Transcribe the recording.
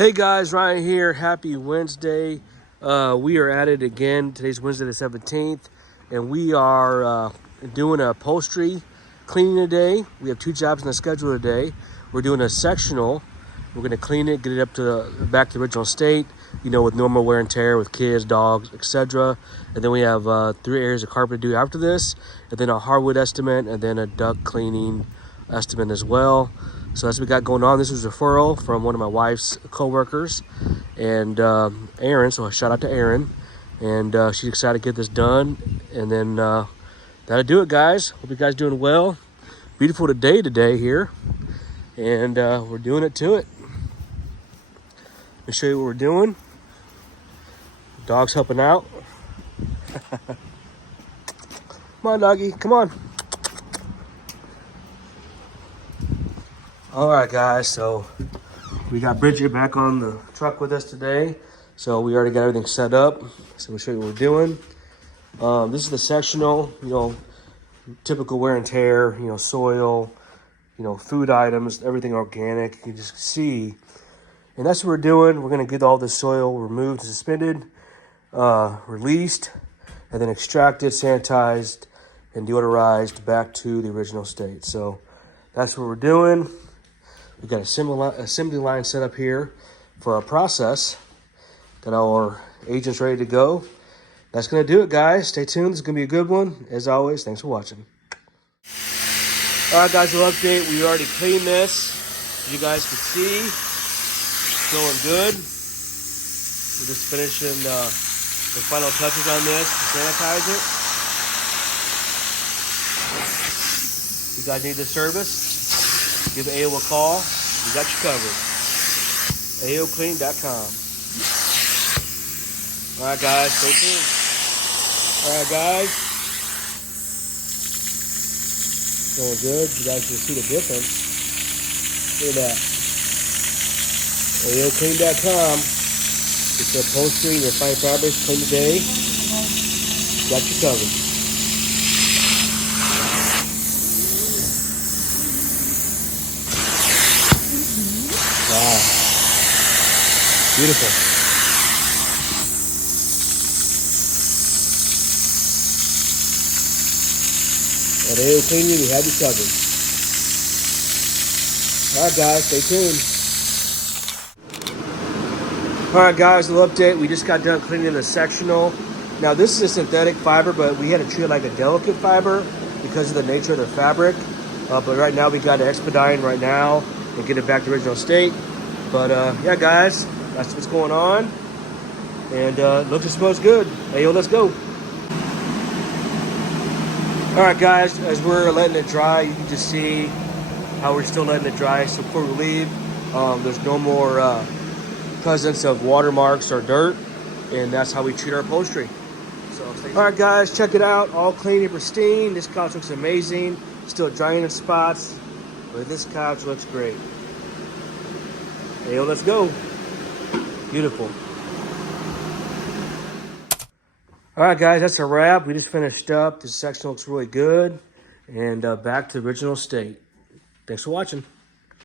Hey guys, Ryan here. Happy Wednesday. We are at it again. Today's Wednesday the 17th, and we are doing a upholstery cleaning today. We have two jobs on the schedule today. We're doing a sectional. We're going to clean it, get it up to back to the original state, with normal wear and tear with kids, dogs, etc. And then we have 3 areas of carpet to do after this, and then a hardwood estimate, and then a duct cleaning estimate as well. So that's what we got going on. This was a referral from one of my wife's co-workers, and Erin. So a shout out to Erin, and she's excited to get this done. And then that'll do it, guys. Hope you guys doing well. Beautiful today here, and we're doing it to it. Let me show you what we're doing. Dog's helping out. Come on, doggy. Come on. All right, guys, so we got Bridget back on the truck with us today. So we already got everything set up. So we'll show you what we're doing. This is the sectional, typical wear and tear, soil, food items, everything organic. You can just see. And that's what we're doing. We're going to get all this soil removed, suspended, released, and then extracted, sanitized, and deodorized back to the original state. So that's what we're doing. We've got a assembly line set up here for our process. Got our agents ready to go. That's going to do it, guys. Stay tuned. It's going to be a good one. As always, thanks for watching. All right, guys, we'll update. We already cleaned this. As you guys can see, it's going good. We're just finishing the final touches on this to sanitize it. You guys need this service? Give AO a call. We got you covered. AOCleaning.com. All right, guys. Stay tuned. All right, guys. Going good. You guys can see the difference. Look at that. AOCleaning.com. Get your upholstery and your fine fabrics clean today. Got you covered. Wow. Beautiful. At AOCleaning, we have you covered. All right, guys, stay tuned. All right, guys, a little update. We just got done cleaning the sectional. Now, this is a synthetic fiber, but we had to treat it like a delicate fiber because of the nature of the fabric. But right now, we got to expedite right now and get it back to original state. But yeah, guys, that's what's going on. And looks and smells good. Hey, yo, let's go. All right, guys, as we're letting it dry, you can just see how we're still letting it dry. So before we leave, there's no more presence of watermarks or dirt. And that's how we treat our upholstery. So all right, guys, check it out. All clean and pristine. This couch looks amazing. Still drying in spots, but this couch looks great. Hey, yo, let's go. Beautiful. All right, guys, that's a wrap. We just finished up. This section looks really good. And back to the original state. Thanks for watching.